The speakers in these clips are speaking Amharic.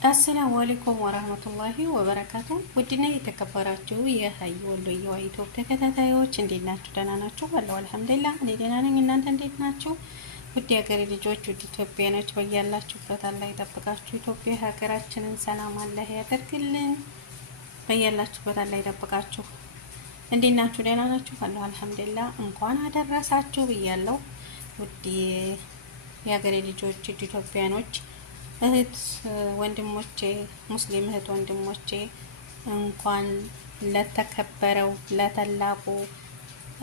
አሰላሙ አለይኩም ወራህመቱላሂ ወበረካቱ። ውድና የተከበራችሁ የሀዩ ወሎየዋ ዩቲዩብ ተከታታዮች እንዴት ናችሁ? ደህና ናችሁ? አለሁ አልሐምዱሊላህ እኔ ደህና ነኝ። እናንተ እንዴት ናችሁ? ውድ ሀገሬ ልጆች፣ ውድ ኢትዮጵያኖች በያላችሁበት አላህ ይጠብቃችሁ። ኢትዮጵያ ሀገራችንን ሰላም አላህ ያደርግልን። በያላችሁበት አላህ ይጠብቃችሁ። እንዴት ናችሁ? ደህና ናችሁ? አለሁ አልሐምዱሊላህ። እንኳን አደረሳችሁ ብያለሁ። ውድ የሀገሬ ልጆች፣ ውድ ኢትዮጵያኖች እህት ወንድሞቼ ሙስሊም እህት ወንድሞቼ እንኳን ለተከበረው ለተላቁ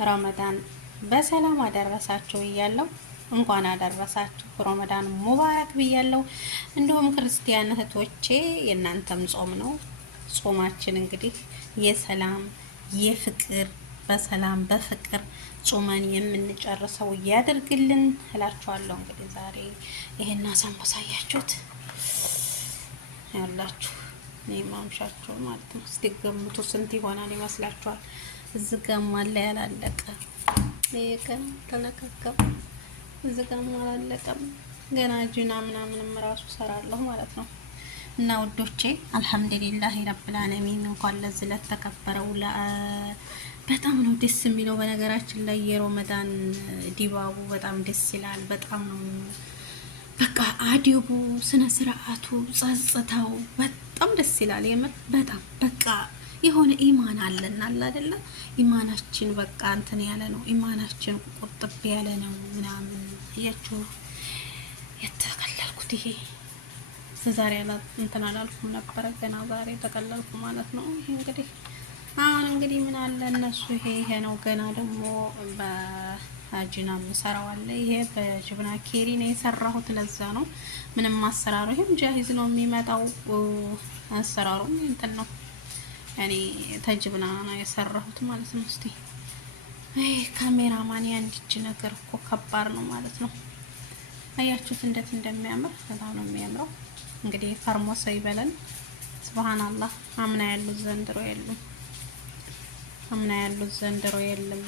ረመዳን በሰላም አደረሳችሁ ብያለሁ። እንኳን አደረሳችሁ ረመዳን ሙባረክ ብያለሁ። እንዲሁም ክርስቲያን እህቶቼ የእናንተም ጾም ነው። ጾማችን እንግዲህ የሰላም የፍቅር በሰላም በፍቅር ጾመን የምንጨርሰው ያድርግልን እላችኋለሁ። እንግዲህ ዛሬ ይሄን አሳምቡሳ አያችሁት ያላችሁ እኔ ማምሻችሁ ማለት ነው። እስቲ ገምቱ ስንት ይሆናል ይመስላችኋል? እዚህ ጋር አለ ያላለቀ ይሄን ተነካከም፣ እዚህ ጋር አላለቀም ገና ጅና ምናምንም ራሱ ሰራለሁ ማለት ነው። እና ውዶቼ አልሐምዱሊላህ ረብል ዓለሚን እንኳን ለዚህ ለተከበረው በጣም ነው ደስ የሚለው። በነገራችን ላይ የረመዳን ዲባቡ በጣም ደስ ይላል። በጣም ነው በቃ አዲቡ ስነ ስርዓቱ ጸጥታው በጣም ደስ ይላል። የምር በጣም በቃ የሆነ ኢማን አለና አይደለ? ኢማናችን በቃ እንትን ያለ ነው። ኢማናችን ቁጥብ ያለ ነው ምናምን ያችሁ የተቀለልኩት ይሄ ዛሬ እንትን አላልኩም ነበረ ገና ዛሬ ተቀለልኩ ማለት ነው። ይሄ እንግዲህ አሁን እንግዲህ ምን አለ እነሱ ይሄ ነው። ገና ደግሞ በአጅና የምሰራው አለ። ይሄ በጅብና ኬሪ ነው የሰራሁት። ለዛ ነው ምንም አሰራሩ ይሄም ጃሂዝ ነው የሚመጣው። አሰራሩም እንትን ነው እኔ ተጅብና ነው የሰራሁት ማለት ነው። እስቲ ካሜራማን ያንቺ ነገር እኮ ከባድ ነው ማለት ነው። አያችሁት እንዴት እንደሚያምር? በጣም ነው የሚያምረው። እንግዲህ ፈርሞሰ ይበለን። ሱብሃንአላህ አምና ያሉት ዘንድሮ የሉም። አምና ያሉት ዘንድሮ የለም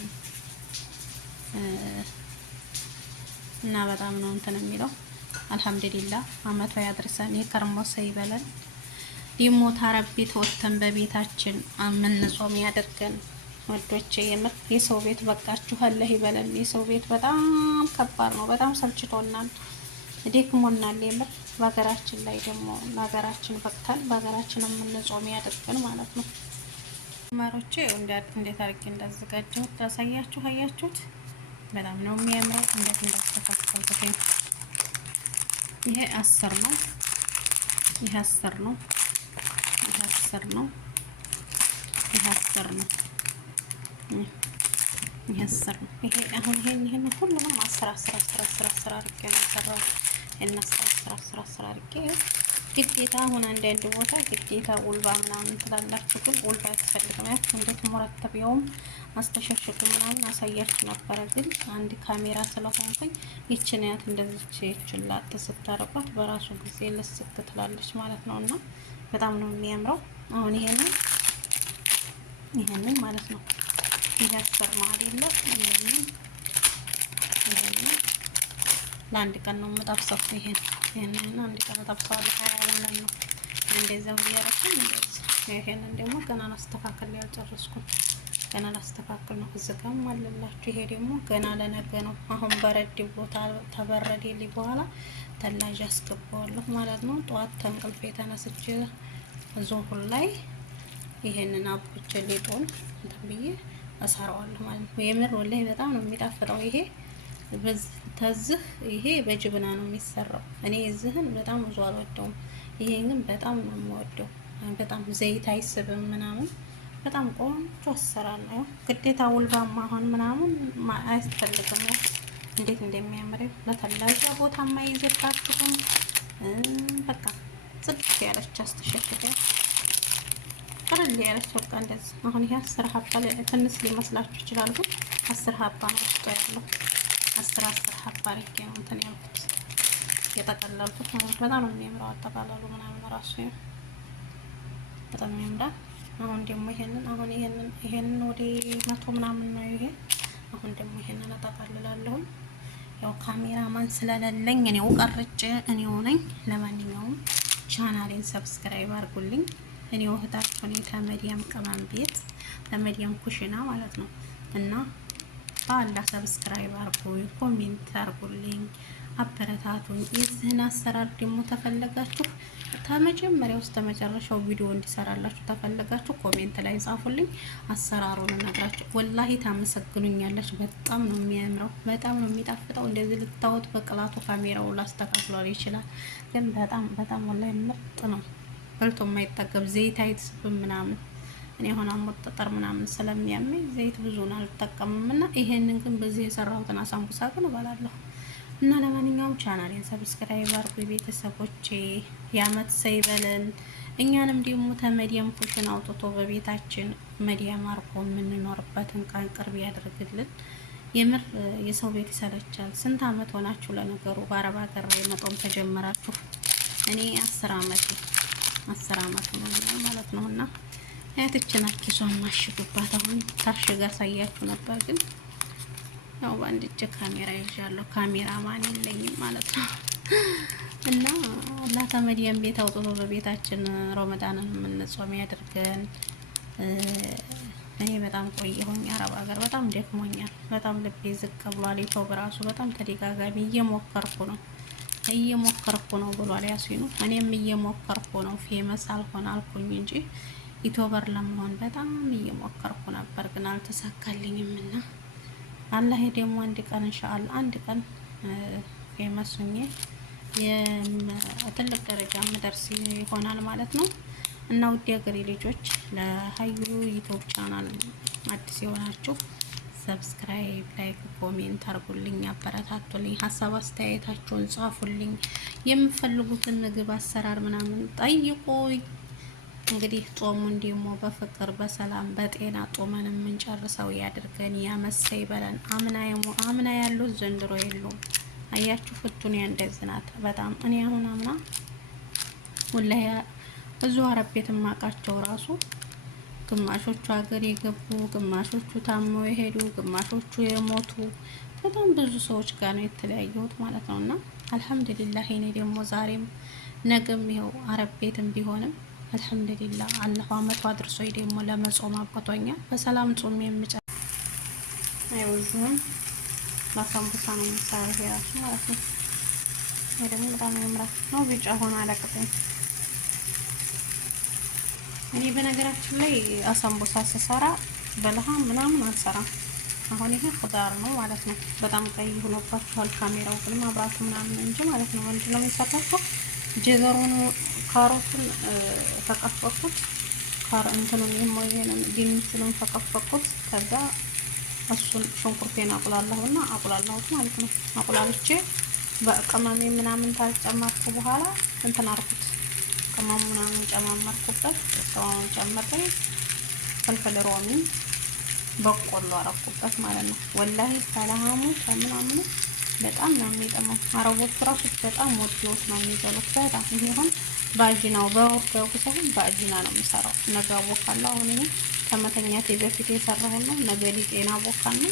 እና በጣም ነው እንትን የሚለው። አልሐምዱሊላህ አመቷ ያድርሰን። የከርሞሰ ይበለን። ዲሞ ታረቢ ተወተን በቤታችን ምንጾም ያደርገን። ወዶቼ የምር የሰው ቤት በቃችሁ አላህ ይበለን። የሰው ቤት በጣም ከባድ ነው። በጣም ሰልችቶናል፣ ደክሞናል የምር። በሀገራችን ላይ ደግሞ ለሀገራችን በቅታል። በሀገራችን የምንጾም ያደርገን ማለት ነው። ማሮቼ እንዴት አድርጌ እንዳዘጋጀሁት ላሳያችሁ። አያችሁት? በጣም ነው የሚያምረው። እንዴት እንዳስተካከልኩት ይሄ 10 ነው። ይሄ 10 ነው። ይሄ 10 ነው። ይሄ 10 ነው። ይሄ 10 ነው። ይሄ አሁን ይሄን ሁሉንም 10 አድርጌ ነው የሰራው። እና 10 አድርጌ ግዴታ አሁን አንዳንድ ቦታ ግዴታ ውልባ ምናምን ትላላችሁ፣ ግን ውልባ ያስፈልገው ያት እንዴት ሙረተቢያውም አስተሻሽቱ ምናምን አሳያችሁ ነበረ። ግን አንድ ካሜራ ስለሆንኩኝ ይችን ያት እንደዚህ ይችላል ተስታረቋት በራሱ ጊዜ ልስክ ትላለች ማለት ነው። እና በጣም ነው የሚያምረው። አሁን ይሄንን ማለት ነው ይሄ አስር አይደለ? ይሄንን ለአንድ ቀን ነው የምጠብሰው። ይሄንን አንድ ቀን ጠብሰዋለሁ ማለት ነው። እንደዛው እያረኩኝ እንደዚህ። ይሄንን ደግሞ ገና ላስተካክል ያልጨረስኩት ገና ላስተካክል ነው። እዚህ ጋርም አለላችሁ። ይሄ ደግሞ ገና ለነገ ነው። አሁን በረድ ቦታ ተበረደልኝ በኋላ ተላጅ አስገባዋለሁ ማለት ነው። ጠዋት ተንቅልፌ ተነስቼ ዙሁር ላይ ይሄንን አብኩቼ ሊጡን እንትን ብዬ እሰራዋለሁ ማለት ነው። የምር ወላሂ በጣም ነው የሚጣፍጠው። ይሄ ተዝህ ይሄ በጅብና ነው የሚሰራው። እኔ እዚህን በጣም ብዙ አልወደውም። ይሄን ግን በጣም ነው የምወደው። በጣም ዘይት አይስብም ምናምን በጣም ቆንጆ አሰራር ነው። ግዴታ ውልባማ አሁን ምናምን አያስፈልግም። እንዴት እንደሚያምር ለተላጃ ቦታ ማይዘባችሁም በቃ ጽድት ያለች አስተሸክተ ቀለል ያለች በቃ እንደዚህ። አሁን ይሄ 10 ሀባ ትንሽ ሊመስላችሁ ይችላል፣ ግን 10 ሀባ ነው ውስጡ ያለው። 10 ሀባ አድርጌ ነው እንትን ያልኩት የጠቀለልኩት ማለት በጣም ነው የሚያምረው። አጠቃላሉ ምናምን ራሱ በጣም ያምራል። አሁን ደግሞ ይሄንን ወደ 100 ምናምን ነው ይሄ። አሁን ደግሞ ይሄንን አጠቃልላለሁ። ያው ካሜራማን ስለሌለኝ እኔው ቀርጬ እኔው ነኝ። ለማንኛውም ቻናሌን ሰብስክራይብ አድርጉልኝ። እኔ እህታችሁ ነኝ ከመዲያም ቅመም ቤት ከመዲያም ኩሽና ማለት ነው። እና በአላህ ሰብስክራይብ አድርጉኝ፣ ኮሜንት አድርጉልኝ፣ አበረታቱኝ። የዚህን አሰራር ደግሞ ተፈለጋችሁ ከመጀመሪያው እስከ መጨረሻው ቪዲዮ እንዲሰራላችሁ ተፈለጋችሁ ኮሜንት ላይ ጻፉልኝ። አሰራሩን እነግራችሁ ወላሂ ታመሰግኑኛለች። በጣም ነው የሚያምረው፣ በጣም ነው የሚጣፍጠው። እንደዚህ ልታወት በቅላቱ ካሜራው ላስተካክሏል ይችላል፣ ግን በጣም ወላሂ ምርጥ ነው። በልቶ የማይጠገብ ዘይት አይስብም ምናምን። እኔ አሁን አሞት ጠጠር ምናምን ስለሚያመኝ ዘይት ብዙን አልጠቀምም እና ይሄንን ግን በዚህ የሰራሁትን አሳምቡሳ ግን እበላለሁ። እና ለማንኛውም ቻናሌን ሰብስክራይብ አድርጉ ቤተሰቦቼ። የአመት ሰይበለን እኛንም ደግሞ ተመዲያም ኩሽና አውጥቶ በቤታችን መዲያም አርጎ የምንኖርበትን ቀን ቅርብ ያድርግልን። የምር የሰው ቤት ይሰለቻል። ስንት አመት ሆናችሁ ለነገሩ በአረብ ሀገር ላይ መጦም ተጀመራችሁ? እኔ 10 አመት ነው ማለት ነው። እና ያትችን አኪሷን ማሽጉባት አሁን ታሽጋ ሳያችሁ ነበር፣ ግን ያው በአንድ እጅ ካሜራ ይዣለሁ፣ ካሜራ ማን የለኝም ማለት ነው። እና አላህ ተመዲያም ቤት አውጥቶ በቤታችን ረመዳንን የምንጾም ያድርገን። እኔ በጣም ቆየሁኝ አረብ ሀገር፣ በጣም ደክሞኛል፣ በጣም ልቤ ዝቅ ብሏል። ይተው በራሱ በጣም ተደጋጋሚ እየሞከርኩ ነው ብሏል ያሲኑ። እኔም እየሞከርኩ ነው፣ ፌመስ አልሆን አልኩኝ እንጂ ዩቲዩበር ለመሆን በጣም እየሞከርኩ ነበር፣ ግን አልተሳካልኝም። እና አላህ ደግሞ አንድ ቀን ኢንሻአላህ አንድ ቀን ፌመስ ሆኜ ትልቅ ደረጃ መድረስ ይሆናል ማለት ነው። እና ውድ ሀገሬ ልጆች ለሀዩ ዩቲዩብ ቻናል አዲስ የሆናችሁ ሰብስክራይብ፣ ላይክ፣ ኮሜንት አርጉልኝ፣ አበረታቱልኝ፣ ሀሳብ አስተያየታችሁን ጻፉልኝ። የምፈልጉትን ምግብ አሰራር ምናምን ጠይቁኝ። እንግዲህ ጾሙን ደግሞ በፍቅር በሰላም በጤና ጦመን የምንጨርሰው ያድርገን። ያመሰይ በለን። አምና ያሉት ዘንድሮ የሉም። አያችሁ ፍቱን ያንደዝናት በጣም እኔ አሁን አምና ወላሂ ብዙ አረብ ቤት ማቃቸው ራሱ ግማሾቹ ሀገር የገቡ፣ ግማሾቹ ታመው የሄዱ፣ ግማሾቹ የሞቱ በጣም ብዙ ሰዎች ጋር ነው የተለያየሁት ማለት ነው። እና አልሐምዱሊላህ እኔ ደግሞ ዛሬም ነገም ይኸው አረብ ቤትም ቢሆንም አልሐምዱሊላህ አላህ አመቱ አድርሶኝ ደግሞ ለመጾም አብቅቶኛል። በሰላም ጾም የምጨርስ አይወዝም ለሳምቡሳ ነው የሚሰራው የራሱ ማለት ነው። ይሄ ደግሞ በጣም ያምራል ነው፣ ቢጫ ሆኖ አለቀቀኝ። እኔ በነገራችን ላይ አሳምቡሳ ስሰራ በለሃም ምናምን አልሰራም። አሁን ይሄ ኹዳር ነው ማለት ነው። በጣም ቀይ ሆኖባችኋል ካሜራው፣ ግን ማብራቱ ምናምን እንጂ ማለት ነው። ወንድ ነው የሚሰራው። ጀዘሩን ካሮቱን ተቀፈቅኩት፣ እንትኑን ይሄንን ድንቹን ተቀፈቅኩት። ከዛ እሱን ሽንኩርቴን አቁላላሁት ማለት ነው። አቁላልቼ በቅመሜ ምናምን ታጨመርኩ በኋላ እንትን አርኩት። ቅመሙ ምናምን ጨማመርኩበት። ቅመሙን ጨምሬ ፍልፍል ሮሚ በቆሎ አረኩበት ማለት ነው። ወላሂ ሰላሙ ከምናምን በጣም ነው የሚጠማው። አረቦቹ ራሱ በጣም ወዲዎት ነው የሚበሉት። በጣም ይሄን ባጅናው በወርደው ከሰውን ባጅና ነው የሚሰራው። ነገ አቦካለሁ። አሁን እኔ ከመተኛቴ በፊት የሰራሁት ነው። ነገ ሊጤና አቦካና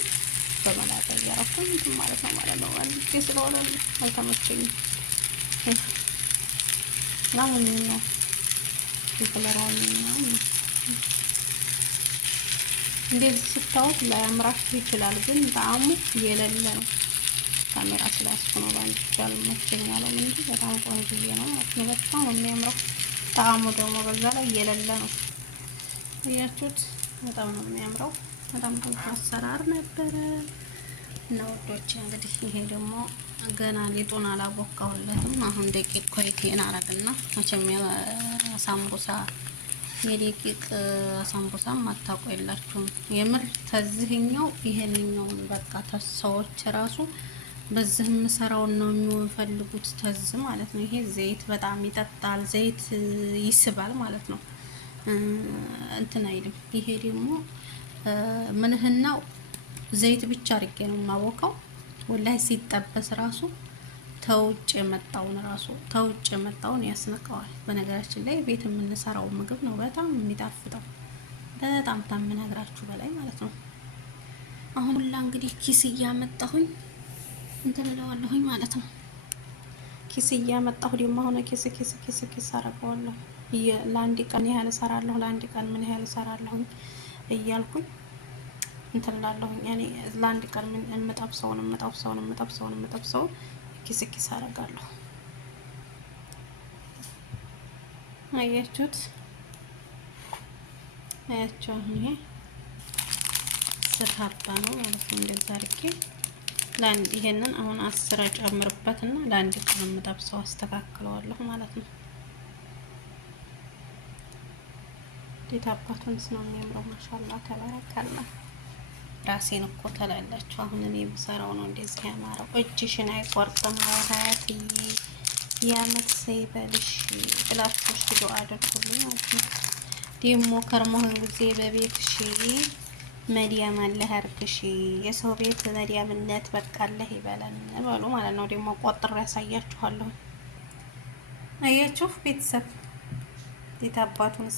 በመላጣ ያረኩኝ ማለት ነው አንቺ ስለሆነ አልተመቸኝም። ናሙን ነው ይፈለራው ነው እንደዚህ ስታውት ላያምራችሁ ይችላል፣ ግን ጣዕሙ የሌለ ነው። ካሜራ ስላስኩ ነው ባንድ ይችላል መቸኛል እንጂ በጣም ቆንጆ ነው ማለት ነው። በጣም የሚያምረው ጣዕሙ ደግሞ በዛ ላይ የሌለ ነው። ያያችሁት በጣም ነው የሚያምረው። በጣም ቆንጆ አሰራር ነበረ እና ወዶች እንግዲህ ይሄ ደግሞ ገና ሊጡን አላቦካሁለትም። አሁን ደቂቅ ኮይቴን አረግና መቼም ሳምቡሳ የደቂቅ ሳምቡሳ ማታውቁ የላችሁም። የምር ተዝህኛው ይሄንኛውን በቃ ተሰዎች ራሱ በዚህ የምሰራውን ነው የሚፈልጉት። ተዝ ማለት ነው። ይሄ ዘይት በጣም ይጠጣል፣ ዘይት ይስባል ማለት ነው። እንትን አይልም። ይሄ ደግሞ ምንህናው ዘይት ብቻ አድርጌ ነው የማቦካው። ወላሂ ሲጠበስ ራሱ ተውጭ የመጣውን ያስነቀዋል። በነገራችን ላይ ቤት የምንሰራው ምግብ ነው በጣም የሚጣፍጠው፣ በጣም ታምነግራችሁ በላይ ማለት ነው። አሁን ሁላ እንግዲህ ኪስ እያመጣሁኝ እንትን እለዋለሁኝ ማለት ነው። ኪስ እያመጣሁ ደግሞ አሁን ኪስ አደርገዋለሁ። ለአንድ ቀን ያህል እሰራለሁ፣ ለአንድ ቀን ምን ያህል እሰራለሁ እያልኩኝ እንትን እላለሁኝ። እኔ ለአንድ ቀን ምን የምጠብሰውን ኪስ አደርጋለሁ። አያችሁት? አያችሁ? አሁን ይሄ 10 ሀባ ነው ማለት ነው። እንደዛ አድርጌ ይሄንን አሁን 10 ጨምርበትና ለአንድ ቀን የምጠብሰው አስተካክለዋለሁ ማለት ነው። እንዴት አባቱንስ ነው የሚያምረው! ማሻአላ ተባረካላ። ራሴን እኮ ተላላችሁ። አሁን እኔ ብሰራው ነው እንደዚህ ያማረው። እጅሽን አይቆርጥም ሀያትዬ፣ የአመት ሰይበልሽ ብላችሁ ዱአ አድርጉልኝ ማለት ነው። ደግሞ ከርሞህን ጊዜ በቤትሽ መዲያም አለህ አርግሽ፣ የሰው ቤት መዲያምነት በቃለህ ይበለን በሉ ማለት ነው። ደግሞ ቆጥሬ ያሳያችኋለሁ። አያችሁ ቤተሰብ የታባቱን